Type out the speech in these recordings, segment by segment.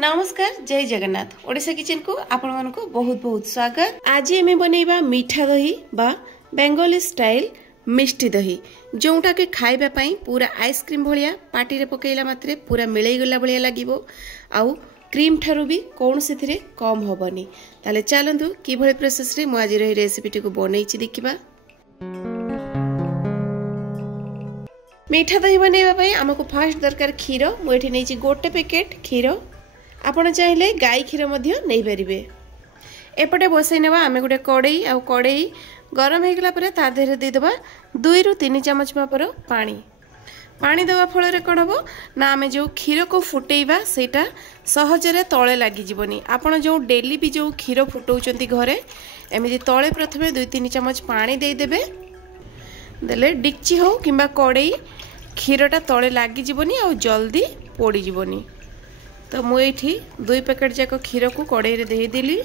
नमस्कार जय जगन्नाथ ओडिशा किचन को आपण मानको बहुत बहुत स्वागत। आज आम बनैबा मीठा दही बा बेंगली स्टाइल मिष्टी दही जोटा के खाइबा पई पूरा आइसक्रीम भलिया पार्टी रे पकेइला मात्रे पूरा मिलई गला भलिया लागिवो आउ क्रीम ठारू भी कौन से कम होबनी। ताले चलंतु कि भली प्रोसेस रे मु आज रही रेसिपी को बनैछि देखिबा। मीठा दही बनैबा पई हमको फास्ट दरकार खीर। मु एठी नैछि गोटे पैकेट खीर। आपण चाहिले गाई क्षीर नहीं पारे। एपटे बसई ना आम गोटे कड़ई आ कड़ई गरम हो गला ता देहरे देदेबा 2 ରୁ 3 चमच मापर पानी। पानी देवा फल कौन हम ना आम जो क्षीर को फुटेबा सेटा सहजरे तले लगिजी। आपड़ जो डेली भी जो क्षीर फुटाऊँ घरे एमती तले प्रथमे 2-3 चमच पानी देदेबे। देले डिक्ची हो कि कड़ई क्षीरटा तले लगिजी आ जल्दी पोड़ीजी। तो मुझे 2 पैकेट जाक क्षीर को कड़ई रे देदेली।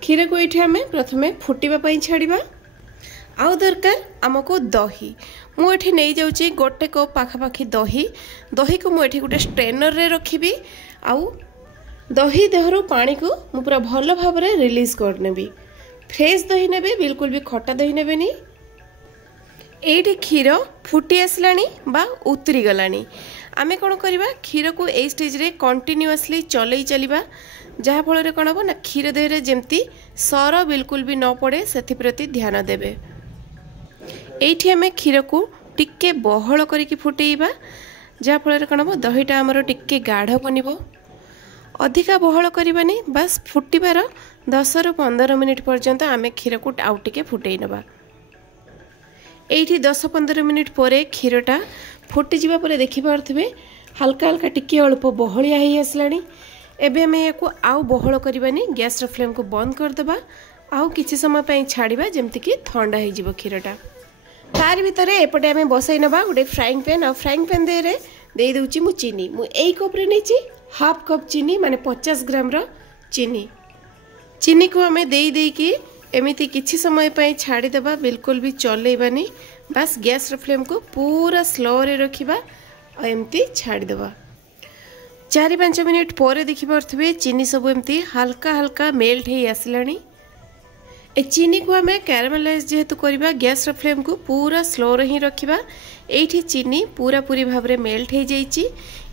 क्षीर को ये आम प्रथमे फुटापी छाड़ा। आउ दरकार आमको दही। मुझे नहीं जाऊँगी गोटे कप पाखापाखि दही। दही को मुझे गोटे स्ट्रेनर रे रखी। आउ दही देहरु पानी को मु पूरा भल भाव रिलीज करनेबी। फ्रेश दही ने बिल्कुल भी खटा दही नेबेनी। एठी क्षीर फुटी आसलानी बा उतरी गलानी। आमे कौन करवा क्षीर को ए स्टेज रे कंटिन्यूअसली चलई चलिबा जहा फल कौन हम ना क्षीर देहरे जेमती सर बिल्कुल भी न पड़े से प्रति ध्यान देबे। एठी आमे क्षीर को टिके बहल करिकी फुटेइबा जहा फल कौन हम दहीटा हमर टिके गाढ़ बनिबो। अधिका बहल करबानी बस फुटिबार 10 ରୁ 15 मिनिट पर्यंत आमे क्षीर को आउ टिके फुटेइ नबा। एठी 10-15 मिनिट परे क्षीरटा फुटी जावा परे देखि पारथिबे हल्का हल्का टिके अल्प बहलिया ही आसलानी। एबे हमें याको आउ बहल करबानी गैस रो फ्लेम को बंद कर देबा। आउ किछि समय पई छाड़ीबा जेमति कि ठंडा हो जिवो क्षीरटा। तार भितरे एपटे हमें बसई नबा गोटे फ्राइंग पैन। आ फ्राइंग पैन देरे देई दउची मु चीनी। मु एई कप रे नेची हाफ कप चीनी माने 50 ग्राम रो चीनी। चीनी को हमें देई देई कि एमिति किछि समय पई छाड़ी देबा। बिल्कुल भी चलेबानी बस गैस रो फ्लेम को पूरा स्लो रे रखिबा और एमती छाड़ी देबा। 4-5 मिनिट पर देखि पारथिबे चीनी सब एमती हल्का हल्का मेल्ट हे आसलानी। ए चीनी को हमें कैरामेलाइज जेहेतु करबा गैस रो फ्लेम को पूरा स्लो रे ही रखिबा। एठी चीनी पूरा पूरी भाव रे मेल्ट हे जाईची।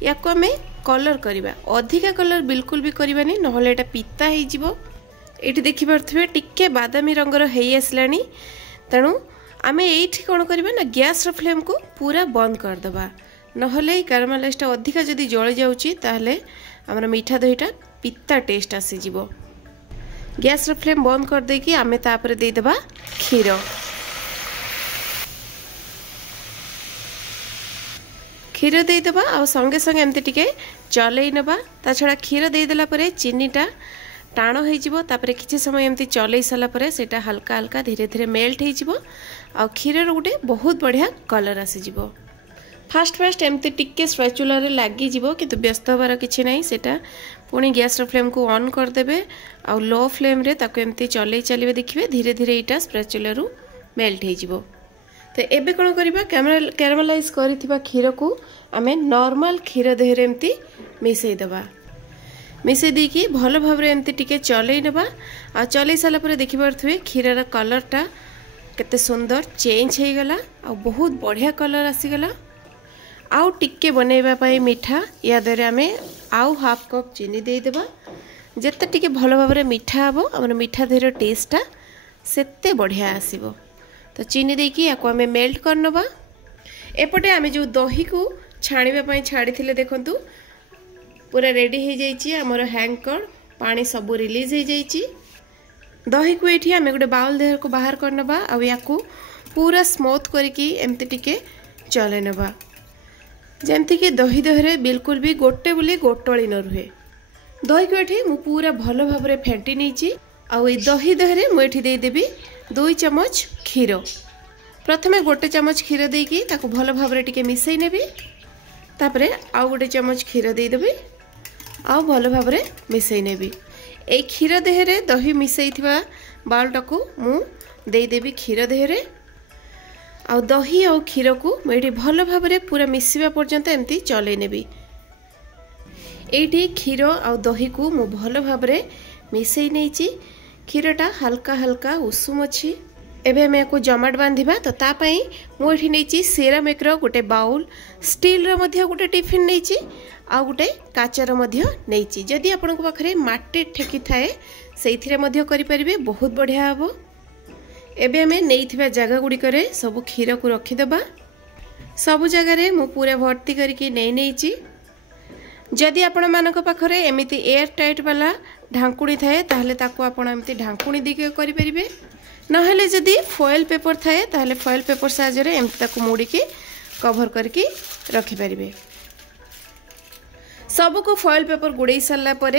याको हमें कलर करबा। अधिका कलर बिल्कुल भी करबानी नहले एटा पिता हे जिवो। एठी देखि पारथिबे टिके बादामी रंगर हे आसलानी। तेणु आमे एठी कोन करबा ना गैस रो फ्लेम को पूरा बंद कर देबा। नहले कैरामेलाइजटा अधिका जदी जळी जाउची ताहले हमर मीठा दहीटा पित्ता टेस्ट आसी जिवो। गैस रो फ्लेम बंद कर दे कि आमे तापर दे देबा क्षीर। क्षीर दे देबा आ संगे संगे एमते टिके चलई नबा। ता छडा क्षीर दे देला परे चीनीटा टाण हो तापरे किछि समय एमती चलई साला परे सेटा हल्का हल्का धीरे धीरे मेल्ट हो आ क्षीर गोटे बहुत बढ़िया कलर आसी जिवो। फास्ट एमती टिके स्पैचुला रे लागी जिवो किंतु व्यस्त होबार किछि नाही। सेटा पुणी गैस रो फ्लेम को ऑन कर देबे आ लो फ्लेम रे ताको एमती चलई चलिबे देखिबे धीरे धीरे एटा स्पैचुला रु मेल्ट हो जिवो। तो एबे कोन करबा कैरामेलाइज करिथिबा क्षीर को आमे नॉर्मल क्षीर देहरे एमती मिसई देबा। मिसई देकी भल भाव एमती टिके चलई नबा। आ चलई साला परे देखि पारथिबे क्षीरर कलरटा केते सुंदर चेंज हो गला आ बहुत बढ़िया कलर आसीगला। आउ टिके बनैबा पई मीठा या देरे आमे आउ हाफ कप चीनी दे देबा। जेते टिके भल भाव मीठा हबो हमर मीठा देर टेस्टटा सेते बढ़िया आसीबो। तो चीनी देकी याको आमे मेल्ट कर नबा। एपटे आमे जो दही को छाणीबा पई छाड़ीथिले देखंतु पूरा रेडी हो जाइए। आमर हैंकर पानी सब रिलीज हो जाइए। दही को ये आम गोटे बाउल देहर को बाहर कर नबा। आ याकू पूरा स्मूथ करके एमती टिके चले नबा जेमती कि दही देहरे बिल्कुल भी गोटे बोली गोटली न रुहे। दही को ये मु पूरा भल भाव फेंटी नहीं। आउ दही देहरे मुझे देदेवी 2 चमच क्षीर। प्रथमे गोटे चमच क्षीर देकी ताको भल भाव टिके मिसई नेबी। तापरे आउ गोटे चमच क्षीर देदेवी आउ भल भाव मिसई नेबी। ए क्षीर देहरे दही मिसई थिबा बाउलटा को मु देदेवी क्षीर देहरे। आ दही और क्षीर को मुझे भल भाव पूरा मिसवा पर्यंत एमती चलई नेबी। एठी क्षीर आ दही को मु भल भाव मिसई नहीं। क्षीरटा हल्का हल्का उषुम अच्छी। एबे हमें को जमाट बांधिबा तो तापाई मुझे नहीं सेरामिक गोटे बाउल, स्टील रो मध्य गोटे टिफिन नहीं आ गोटे काचर मध्य नहीं। जदि आपण पाखे माटी ठेकी थाए से करें बहुत बढ़िया हम। एबे हमें नहीं जगह गुड़िक सब क्षीर को रखीदबा। सबु जगार मु पूरा भर्ती करके नहीं। जदि आपण मानक पाखरे एमिति एयर टाइट वाला ढांकुणी थाए ताहले ताको आपण एमिति ढांकुणी दिके करि परिबे। नहले जदि फॉइल पेपर थाए ताहले फॉइल पेपर साहाय्य रे एमिति ताको मोड़ी के कवर करके रखि परिबे। सब को फॉइल पेपर गुड़े सारा पर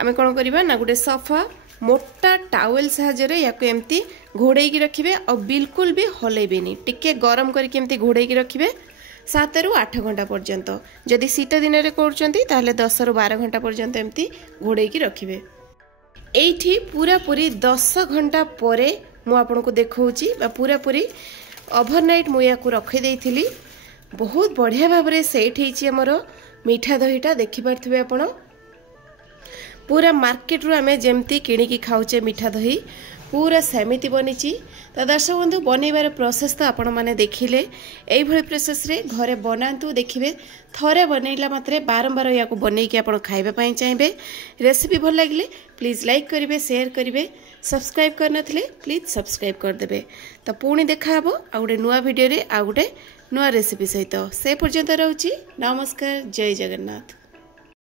आम कौन करवा ना गोटे सफा मोटा टावेल साहाय्य याको एमती घोड़े रखिए और बिल्कुल भी हलैबेनी। टिके गरम करके एमती घोड़े रखिए 7 ରୁ 8 घंटा पर्यंत। जदि शीत दिन में करछंती ताहले 10 ରୁ 12 घंटा पर्यंत एमती घोड़े रखिए। एठी पूरा पूरी 10 घंटा पर मु आपनको देखौची पूरा पूरी ओवरनाइट मु या को रखी देइथिली। बहुत बढ़िया भाव में सेट होइची हमर मीठा दहीटा देखि पारथिबे आपण। पूरा मार्केट रू आमे जेमती किणिकी खाऊचे मीठा दही पूरा सेमिति बनीची। तो दर्शक बंधु बनैबार प्रोसेस तो आपण माने देखिले। एई भली प्रोसेस रे घरे बनांतु देखिबे। थरे बनैला मात्रे बारंबार या को बनैकी आपण खाइबा पई चाहिबे। रेसिपी भल लागिले प्लीज लाइक करिवे, शेयर करिवे, सब्सक्राइब करनथिले प्लीज सब्सक्राइब कर देबे। तो पुणी देखा हबो आ गुटे नुवा वीडियो रे आ गुटे नुवा रेसिपी सहित। से पर्यंत रहउची नमस्कार, जय जगन्नाथ।